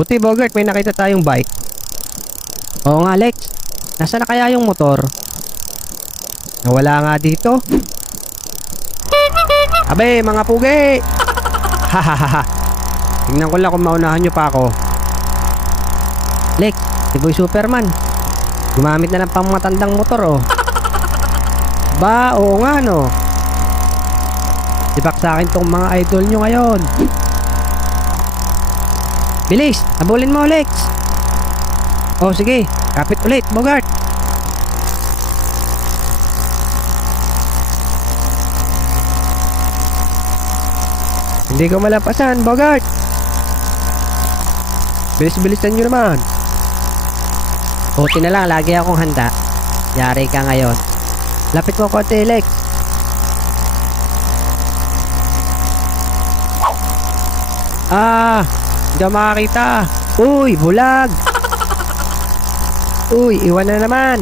Buti Bogart, may nakita tayong bike. Oo nga Lex, nasaan na kaya yung motor? Nawala nga dito. Abe mga pugi! Hahaha. Tingnan ko lang kung maunahan nyo pa ako. Lex, si Boy Superman gumamit na ng pangmatandang motor oh. Ba, oo nga no. Sibak sa akin tong mga idol nyo ngayon. Bilis, habulin mo Lex. Oh sige, kapit ulit Bogart. Hindi ko malampasan Bogart. Bilis-bilisan nyo naman. Buti na lang, lagi akong handa. Yari ka ngayon. Lapit mo konti Lex. Hindi ako makakita. Uy, bulag. Uy, iwan na naman.